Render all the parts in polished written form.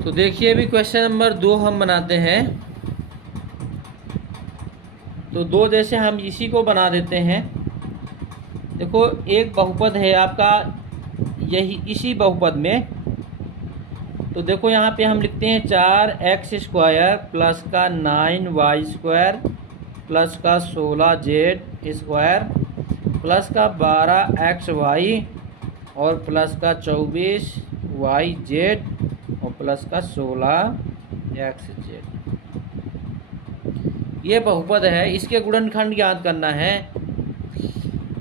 तो देखिए अभी क्वेश्चन नंबर 2 हम बनाते हैं। तो 2 जैसे हम इसी को बना देते हैं। देखो एक बहुपद है आपका, यही इसी बहुपद में। तो देखो यहाँ पे हम लिखते हैं 4x² प्लस का 9y² प्लस का 16z² प्लस का 12xy और प्लस का 24yz और प्लस का 16xz। ये बहुपद है, इसके गुणनखंड ज्ञात करना है।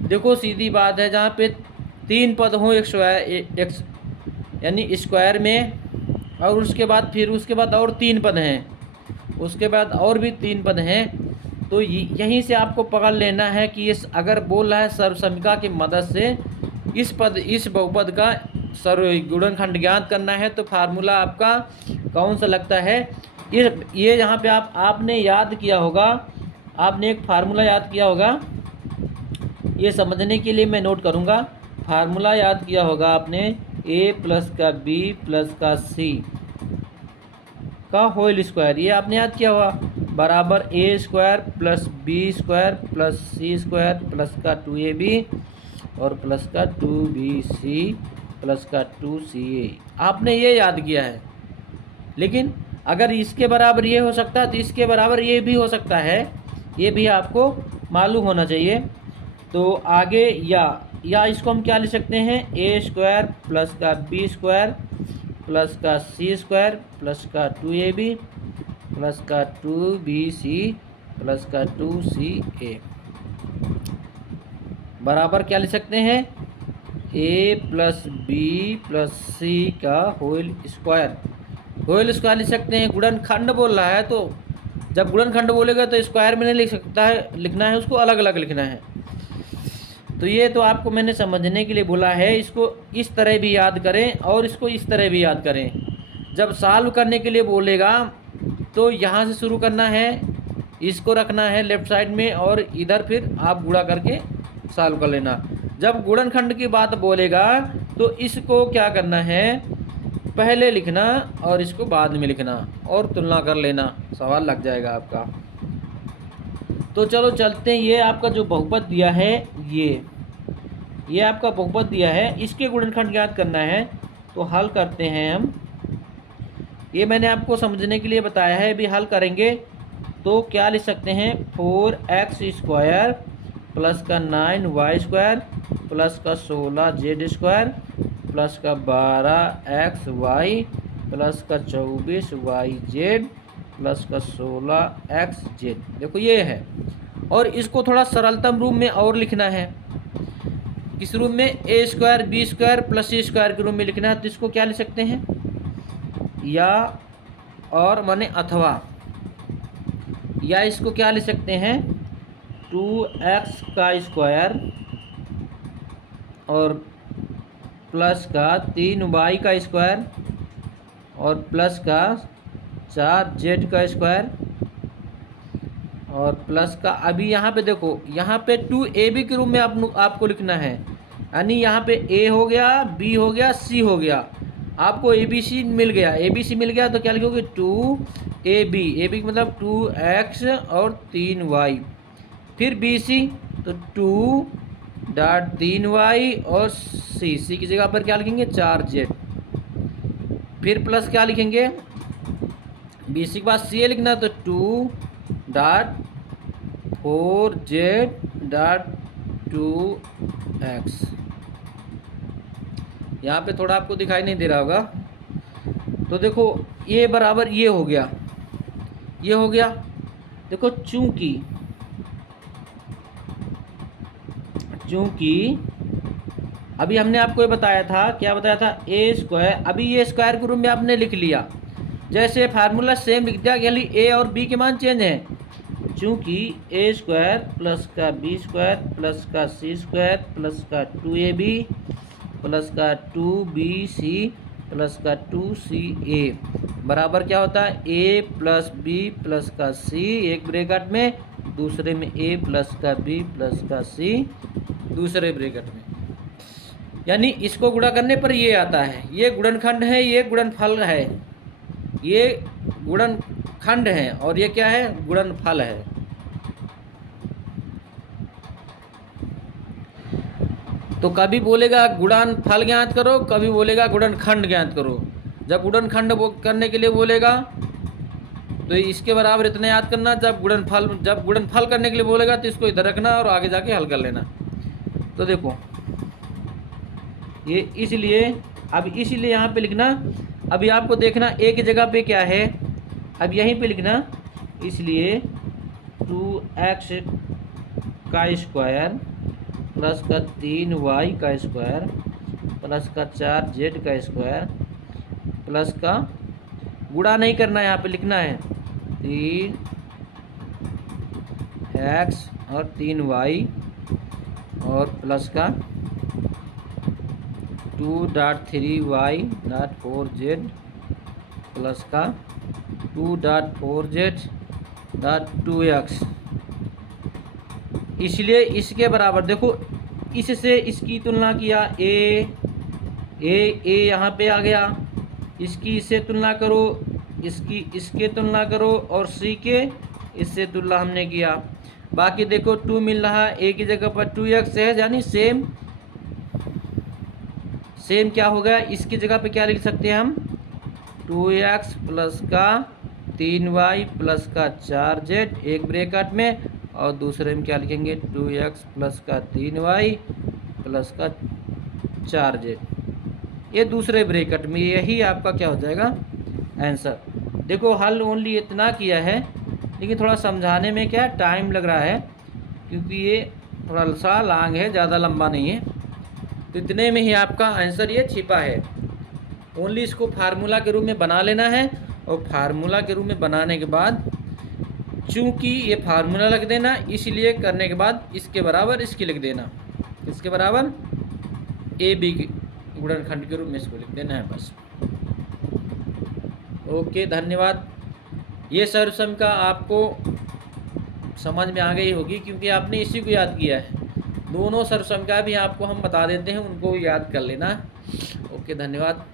देखो सीधी बात है, जहाँ पे 3 पद हों एक यानी स्क्वायर में, और उसके बाद और 3 पद हैं, उसके बाद और भी 3 पद हैं। तो यहीं से आपको पकड़ लेना है कि ये अगर बोल रहा है सर्वसमिका की मदद से इस बहुपद का गुणनखंड ज्ञात करना है, तो फार्मूला आपका कौन सा लगता है? ये यहाँ पे आपने याद किया होगा, आपने एक फार्मूला याद किया होगा। ये समझने के लिए मैं नोट करूँगा। फार्मूला याद किया होगा आपने, a प्लस का b प्लस का c का होल स्क्वायर, ये आपने याद किया हुआ, बराबर a² plus b² plus c² plus का 2ab और प्लस का 2bc प्लस का 2ca। आपने ये याद किया है। लेकिन अगर इसके बराबर ये हो सकता है तो इसके बराबर ये भी हो सकता है, ये भी आपको मालूम होना चाहिए। तो आगे या इसको हम क्या लिख सकते हैं, a² प्लस का b² प्लस का c² प्लस का 2ab प्लस का 2bc प्लस का 2ca बराबर क्या लिख सकते हैं, a plus b plus c का होल स्क्वायर लिख सकते हैं। गुणनखंड बोल रहा है, तो जब गुणनखंड बोलेगा तो स्क्वायर में नहीं लिख सकता है, लिखना है उसको अलग अलग लिखना है। तो ये तो आपको मैंने समझने के लिए बोला है, इसको इस तरह भी याद करें और इसको इस तरह भी याद करें। जब सॉल्व करने के लिए बोलेगा तो यहाँ से शुरू करना है, इसको रखना है लेफ्ट साइड में और इधर फिर आप गुणा करके सॉल्व कर लेना। जब गुणनखंड की बात बोलेगा तो इसको क्या करना है, पहले लिखना और इसको बाद में लिखना और तुलना कर लेना, सवाल लग जाएगा आपका। तो चलो चलते हैं। ये आपका जो बहुपद दिया है, ये आपका बहुपद दिया है, इसके गुणनखंड ज्ञात करना है। तो हल करते हैं हम। ये मैंने आपको समझने के लिए बताया है, भी हल करेंगे तो क्या लिख सकते हैं, 4x² प्लस का 9y² प्लस का 16z² प्लस का 12xy प्लस का 24yz प्लस का 16xz। देखो ये है, और इसको थोड़ा सरलतम रूप में और लिखना है। किस रूप में, a² b² प्लस c² के रूप में लिखना है। तो इसको क्या लिख सकते हैं, या और माने अथवा, या इसको क्या लिख सकते हैं, 2x² और प्लस का 3y² और प्लस का 4z² और प्लस का, अभी यहाँ पे देखो, यहाँ पे 2ab के रूप में आपको लिखना है। यानी यहाँ पे a हो गया, b हो गया, c हो गया, आपको abc मिल गया। abc मिल गया तो क्या लिखोगे, 2ab मतलब 2x और 3y, फिर bc तो 2.3y और c की जगह पर क्या लिखेंगे, 4z, फिर प्लस क्या लिखेंगे, bc के बाद ca लिखना तो 2.4z.2x। यहाँ पे थोड़ा आपको दिखाई नहीं दे रहा होगा। तो देखो ये बराबर ये हो गया, ये हो गया। देखो चूंकि अभी हमने आपको ये बताया था, क्या बताया था, a², अभी ये स्क्वायर के रूप में आपने लिख लिया। जैसे फार्मूला सेम लिख दिया, खाली a और b के मान चेंज हैं। चूँकि a² प्लस का b² प्लस का c² प्लस का 2ab प्लस का 2bc प्लस का 2ca बराबर क्या होता है, a प्लस b प्लस का c, एक ब्रैकेट में, दूसरे में a प्लस का b प्लस का c दूसरे ब्रैकेट में। यानी इसको गुणा करने पर ये आता है, ये गुणनखंड है, ये गुणनफल है। ये गुणनखंड है और ये क्या है, गुणनफल है। तो कभी बोलेगा गुणनफल ज्ञात करो, कभी बोलेगा गुणनखंड ज्ञात करो। जब गुणनखंड करने के लिए बोलेगा तो इसके बराबर इतना याद करना, जब गुणनफल करने के लिए बोलेगा तो इसको इधर रखना और आगे जाके हल कर लेना। तो देखो ये इसलिए, अब इसलिए यहाँ पे लिखना, अभी आपको देखना एक जगह पे क्या है, अब यहीं पे लिखना, इसलिए 2x का स्क्वायर प्लस का 3y का स्क्वायर प्लस का 4z का स्क्वायर प्लस का, गुणा नहीं करना, यहाँ पे लिखना है 3x और 3y और प्लस का 2.3y.4z प्लस का 2.4z.2x। इसलिए इसके बराबर देखो, इससे इसकी तुलना किया, ए यहाँ पे आ गया, इसकी इससे तुलना करो, इसकी इसके तुलना करो और सी के इससे तुलना हमने किया। बाकी देखो 2 मिल रहा है, ए की जगह पर 2x है, यानी सेम क्या हो गया, इसकी जगह पे क्या लिख सकते हैं हम, 2x प्लस का 3y प्लस का 4z एक ब्रैकेट में, और दूसरे में क्या लिखेंगे 2x प्लस का 3y प्लस का 4z, ये दूसरे ब्रैकेट में। यही आपका क्या हो जाएगा आंसर। देखो हल ओनली इतना किया है, लेकिन थोड़ा समझाने में क्या टाइम लग रहा है, क्योंकि ये थोड़ा सा लॉन्ग है, ज़्यादा लंबा नहीं है। तो इतने में ही आपका आंसर ये छिपा है। ओनली इसको फार्मूला के रूप में बना लेना है, और फार्मूला के रूप में बनाने के बाद, चूँकि ये फार्मूला लिख देना, इसलिए करने के बाद इसके बराबर इसकी लिख देना, इसके बराबर ए बी गुणनखंड के रूप में इसको लिख देना है बस। ओके, धन्यवाद। ये सर्वसम का आपको समझ में आ गई होगी, क्योंकि आपने इसी को याद किया है। दोनों सर्वसम का भी आपको हम बता देते हैं, उनको याद कर लेना। ओके, धन्यवाद।